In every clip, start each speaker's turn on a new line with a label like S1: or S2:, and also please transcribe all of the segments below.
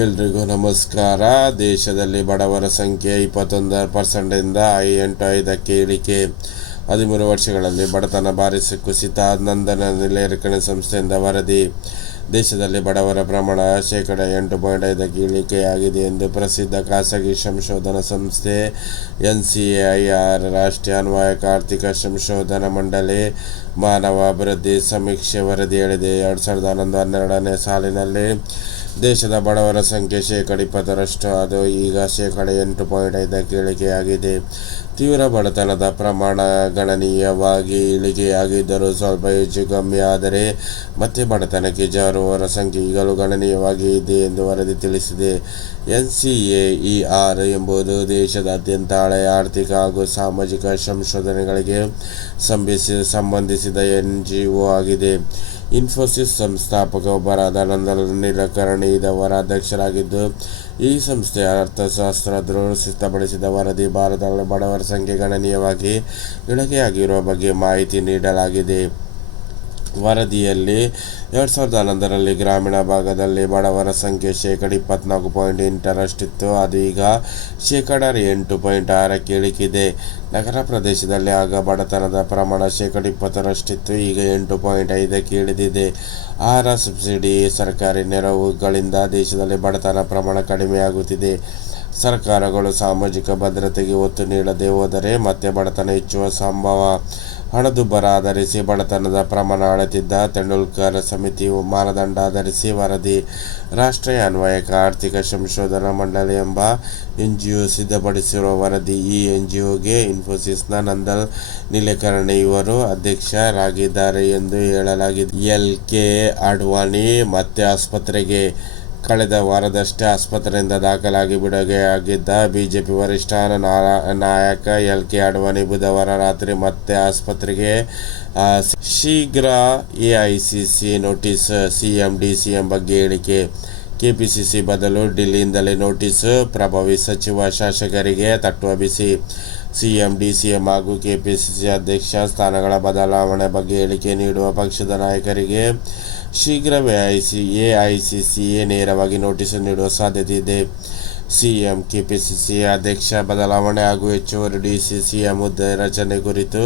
S1: ಎಲ್ರಿಗೂ ನಮಸ್ಕಾರ. ದೇಶದಲ್ಲಿ ಬಡವರ ಸಂಖ್ಯೆ ಇಪ್ಪತ್ತೊಂದು ಪರ್ಸೆಂಟಿಂದ ಎಂಟು ಐದಕ್ಕೆ ಇಳಿಕೆ. ಹದಿಮೂರು ವರ್ಷಗಳಲ್ಲಿ ಬಡತನ ಬಾರಿಸಿ ಕುಸಿತ ನಂದನ ನಿಲೇಕರಣ ಸಂಸ್ಥೆಯಿಂದ ವರದಿ. ದೇಶದಲ್ಲಿ ಬಡವರ ಪ್ರಮಾಣ ಶೇಕಡ ಎಂಟು ಪಾಯಿಂಟ್ ಐದಕ್ಕೆ ಇಳಿಕೆಯಾಗಿದೆ ಎಂದು ಪ್ರಸಿದ್ಧ ಖಾಸಗಿ ಸಂಶೋಧನಾ ಸಂಸ್ಥೆ ಎನ್ ಸಿ ಐ ಆರ್ ರಾಷ್ಟ್ರೀಯ ಅನ್ವಯಕ ಆರ್ಥಿಕ ಸಂಶೋಧನಾ ಮಂಡಳಿ ಮಾನವ ಅಭಿವೃದ್ಧಿ ಸಮೀಕ್ಷೆ ವರದಿ ಹೇಳಿದೆ. ಎರಡು ಸಾವಿರದ ಹನ್ನೊಂದು ಹನ್ನೆರಡನೇ ಸಾಲಿನಲ್ಲಿ ದೇಶದ ಬಡವರ ಸಂಖ್ಯೆ ಶೇಕಡ ಇಪ್ಪತ್ತರಷ್ಟು ಅದು ಈಗ ಶೇಕಡ ಎಂಟು ಪಾಯಿಂಟ್ ಐದಕ್ಕೆ ಇಳಿಕೆಯಾಗಿದೆ. ತೀವ್ರ ಬಡತನದ ಪ್ರಮಾಣ ಗಣನೀಯವಾಗಿ ಇಳಿಕೆಯಾಗಿದ್ದರೂ ಸ್ವಲ್ಪ ಹೆಚ್ಚು ಕಮ್ಮಿ, ಆದರೆ ಮತ್ತೆ ಬಡತನಕ್ಕೆ ಜಾರುವವರ ಸಂಖ್ಯೆ ಈಗಲೂ ಗಣನೀಯವಾಗಿ ಇದೆ ಎಂದು ವರದಿ ತಿಳಿಸಿದೆ. N C A E R ಎಂಬುದು ದೇಶದಾದ್ಯಂತ ಹಳೆಯ ಆರ್ಥಿಕ ಹಾಗೂ ಸಾಮಾಜಿಕ ಸಂಶೋಧನೆಗಳಿಗೆ ಸಂಬಿಸಿ ಸಂಬಂಧಿಸಿದ ಎನ್ ಜಿ ಒ ಆಗಿದೆ. ಇನ್ಫೋಸಿಸ್ ಸಂಸ್ಥಾಪಕ ಒಬ್ಬರಾದ ನಿಲಕರ್ಣಿ ಇದವರ ಅಧ್ಯಕ್ಷರಾಗಿದ್ದು, ಈ ಸಂಸ್ಥೆಯ ಅರ್ಥಶಾಸ್ತ್ರಜ್ಞರು ಸಿದ್ಧಪಡಿಸಿದ ವರದಿ ಭಾರತದ ಬಡವರ ಸಂಖ್ಯೆ ಗಣನೀಯವಾಗಿ ಇಳಿಕೆಯಾಗಿರುವ ಬಗ್ಗೆ ಮಾಹಿತಿ ನೀಡಲಾಗಿದೆ. ವರದಿಯಲ್ಲಿ ಎರಡು ಸಾವಿರದ ಹನ್ನೊಂದರಲ್ಲಿ ಗ್ರಾಮೀಣ ಭಾಗದಲ್ಲಿ ಬಡವರ ಸಂಖ್ಯೆ ಶೇಕಡ ಇಪ್ಪತ್ನಾಲ್ಕು ಪಾಯಿಂಟ್ ಎಂಟರಷ್ಟಿತ್ತು ಈಗ ಶೇಕಡ ಎಂಟು ಪಾಯಿಂಟ್ ಆರಕ್ಕೆ ಇಳಿಕಿದೆ ನಗರ ಪ್ರದೇಶದಲ್ಲಿ ಆಗ ಬಡತನದ ಪ್ರಮಾಣ ಶೇಕಡ ಇಪ್ಪತ್ತರಷ್ಟಿತ್ತು ಈಗ ಎಂಟು ಪಾಯಿಂಟ್ ಐದಕ್ಕೆ ಇಳಿದಿದೆ. ಆಹಾರ ಸಬ್ಸಿಡಿ, ಸರ್ಕಾರಿ ನೆರವುಗಳಿಂದ ದೇಶದಲ್ಲಿ ಬಡತನ ಪ್ರಮಾಣ ಕಡಿಮೆಯಾಗುತ್ತಿದೆ. ಸರ್ಕಾರಗಳು ಸಾಮಾಜಿಕ ಭದ್ರತೆಗೆ ಒತ್ತು ನೀಡದೆ ಹೋದರೆ ಮತ್ತೆ ಬಡತನ ಹೆಚ್ಚುವ ಸಂಭವ. ಹಣದುಬ್ಬರ ಆಧರಿಸಿ ಬಡತನದ ಪ್ರಮಾಣ ಅಳೆತಿದ್ದ ತೆಂಡೂಲ್ಕರ್ ಸಮಿತಿಯು ಮಾನದಂಡ ಆಧರಿಸಿ ವರದಿ, ರಾಷ್ಟ್ರೀಯ ಅನ್ವಯಕ ಆರ್ಥಿಕ ಸಂಶೋಧನಾ ಮಂಡಳಿ ಎಂಬ ಎನ್ ಜಿ ಒ ಸಿದ್ಧಪಡಿಸಿರುವ ವರದಿ. ಈ ಎನ್ ಜಿ ಒಗೆ ಇನ್ಫೋಸಿಸ್ನ ನಂದಲ್ ನಿಲೇಕರ್ಣಿ ಇವರು ಅಧ್ಯಕ್ಷರಾಗಿದ್ದಾರೆ ಎಂದು ಹೇಳಲಾಗಿದೆ. ಎಲ್ ಕೆ ಅಡ್ವಾಣಿ ಮತ್ತೆ ಆಸ್ಪತ್ರೆಗೆ ಕಳೆದ ವಾರದಷ್ಟೇ ಆಸ್ಪತ್ರೆಯಿಂದ ದಾಖಲಾಗಿ ಬಿಡುಗಡೆಯಾಗಿದ್ದ ಬಿಜೆಪಿ ವರಿಷ್ಠ ನಾಯಕ ಎಲ್ ಕೆ ಅಡ್ವಾಣಿ ಬುಧವಾರ ರಾತ್ರಿ ಮತ್ತೆ ಆಸ್ಪತ್ರೆಗೆ ಶೀಘ್ರ ಎಐಸಿಸಿ ನೋಟಿಸ್ ಸಿಎಂ ಡಿಸಿಎಂ ಬಗ್ಗೆ ಹೇಳಿಕೆ ಕೆಪಿಸಿಸಿ ಬದಲು ಡಿಲ್ಲಿಯಿಂದಲೇ ನೋಟಿಸ್ ಪ್ರಭಾವಿ ಸಚಿವ ಶಾಸಕರಿಗೆ ತಟ್ಟುವ ಬಿಸಿ ಸಿಎಂ, ಡಿಸಿಎಂ ಹಾಗೂ ಕೆಪಿಸಿಸಿ ಅಧ್ಯಕ್ಷ ಸ್ಥಾನಗಳ ಬದಲಾವಣೆ ಬಗ್ಗೆ ಹೇಳಿಕೆ ನೀಡುವ ಪಕ್ಷದ ನಾಯಕರಿಗೆ ಶೀಘ್ರವೇ ಐಸಿ, ಎಐಸಿಸಿಎ ನೇರವಾಗಿ ನೋಟಿಸ್ ನೀಡುವ ಸಾಧ್ಯತೆ ಇದೆ. ಸಿಎಂ, ಕೆಪಿಸಿಸಿ ಅಧ್ಯಕ್ಷ ಬದಲಾವಣೆ ಹಾಗೂ ಹೆಚ್ಚುವರಿ ಡಿಸಿಸಿಯ ಹುದ್ದೆ ರಚನೆ ಕುರಿತು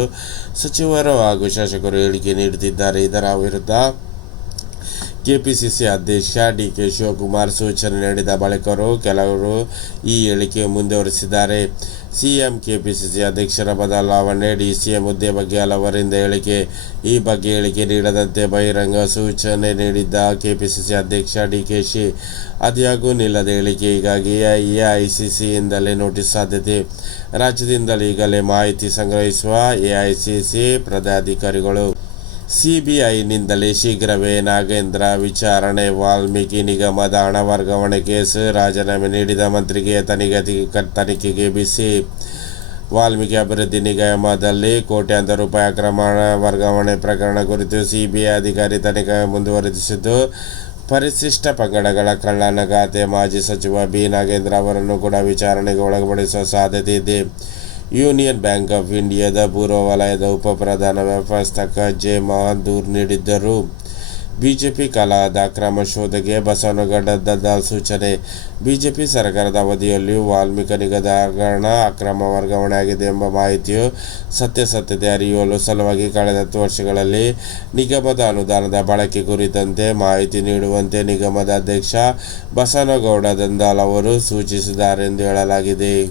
S1: ಸಚಿವರು ಹಾಗೂ ಶಾಸಕರು ಹೇಳಿಕೆ ನೀಡುತ್ತಿದ್ದಾರೆ. ಇದರ ವಿರುದ್ಧ ಕೆಪಿಸಿಸಿ ಅಧ್ಯಕ್ಷ ಡಿ ಕೆ ಶಿವಕುಮಾರ್ ಸೂಚನೆ ನೀಡಿದ ಬಳಿಕರು ಕೆಲವರು ಈ ಹೇಳಿಕೆ ಮುಂದುವರಿಸಿದ್ದಾರೆ. ಸಿಎಂ ಕೆಪಿಸಿಸಿ ಅಧ್ಯಕ್ಷರ ಬದಲಾವಣೆ, ಡಿಸಿಎಂ ಹುದ್ದೆ ಬಗ್ಗೆ ಹಲವರಿಂದ ಹೇಳಿಕೆ, ಈ ಬಗ್ಗೆ ಹೇಳಿಕೆ ನೀಡದಂತೆ ಬಹಿರಂಗ ಸೂಚನೆ ನೀಡಿದ್ದ ಕೆಪಿಸಿಸಿ ಅಧ್ಯಕ್ಷ ಡಿಕೆಶಿ ಅದ್ಯಾಗೂ ನಿಲ್ಲದ ಹೇಳಿಕೆ. ಹೀಗಾಗಿ ಎಐಸಿಸಿಯಿಂದಲೇ ನೋಟಿಸ್ ಸಾಧ್ಯತೆ. ರಾಜ್ಯದಿಂದಲೇ ಈಗಲೇ ಮಾಹಿತಿ ಸಂಗ್ರಹಿಸುವ ಎಐಸಿಸಿ ಪದಾಧಿಕಾರಿಗಳು ಸಿಬಿಐನಿಂದಲೇ ಶೀಘ್ರವೇ ನಾಗೇಂದ್ರ ವಿಚಾರಣೆ, ವಾಲ್ಮೀಕಿ ನಿಗಮದ ಹಣ ವರ್ಗಾವಣೆ ಕೇಸ್, ರಾಜೀನಾಮೆ ನೀಡಿದ ಮಂತ್ರಿಗೆ ತನಿಖೆ ತನಿಖೆಗೆ ಬಿಸಿ. ವಾಲ್ಮೀಕಿ ಅಭಿವೃದ್ಧಿ ನಿಗಮದಲ್ಲಿ ಕೋಟ್ಯಾಂತರ ರೂಪಾಯಿ ಅಕ್ರಮ ವರ್ಗಾವಣೆ ಪ್ರಕರಣ ಕುರಿತು ಸಿಬಿಐ ಅಧಿಕಾರಿ ತನಿಖೆ ಮುಂದುವರೆಸಿದ್ದು ಪರಿಶಿಷ್ಟ ಪಂಗಡಗಳ ಕಳ್ಳನ ಖಾತೆ ಮಾಜಿ ಸಚಿವ ಬಿ. ನಾಗೇಂದ್ರ ಅವರನ್ನು ಕೂಡ ವಿಚಾರಣೆಗೆ ಒಳಪಡಿಸುವ ಸಾಧ್ಯತೆ ಇದೆ. ಯೂನಿಯನ್ ಬ್ಯಾಂಕ್ ಆಫ್ ಇಂಡಿಯಾದ ಪೂರ್ವ ವಲಯದ ಉಪ ಪ್ರಧಾನ ವ್ಯವಸ್ಥಾಪಕ ಜೆ ಮೋಹನ್ ದೂರು ನೀಡಿದ್ದರು. ಬಿಜೆಪಿ ಕಲಾದ ಅಕ್ರಮ ಶೋಧಕ್ಕೆ ಬಸವನಗೌಡ ಸೂಚನೆ. ಬಿಜೆಪಿ ಸರ್ಕಾರದ ಅವಧಿಯಲ್ಲಿ ವಾಲ್ಮೀಕಿ ನಿಗದ ಹಗರಣ ಅಕ್ರಮ ವರ್ಗಾವಣೆಯಾಗಿದೆ ಎಂಬ ಮಾಹಿತಿಯು ಸತ್ಯಾಸತ್ಯತೆ ಅರಿಯಲು ಸಲುವಾಗಿ ಕಳೆದ ಹತ್ತು ವರ್ಷಗಳಲ್ಲಿ ನಿಗಮದ ಅನುದಾನದ ಬಳಕೆ ಕುರಿತಂತೆ ಮಾಹಿತಿ ನೀಡುವಂತೆ ನಿಗಮದ ಅಧ್ಯಕ್ಷ ಬಸವನಗೌಡ ದಂದಾಲ್ ಅವರು ಸೂಚಿಸಿದ್ದಾರೆ ಎಂದು ಹೇಳಲಾಗಿದೆ.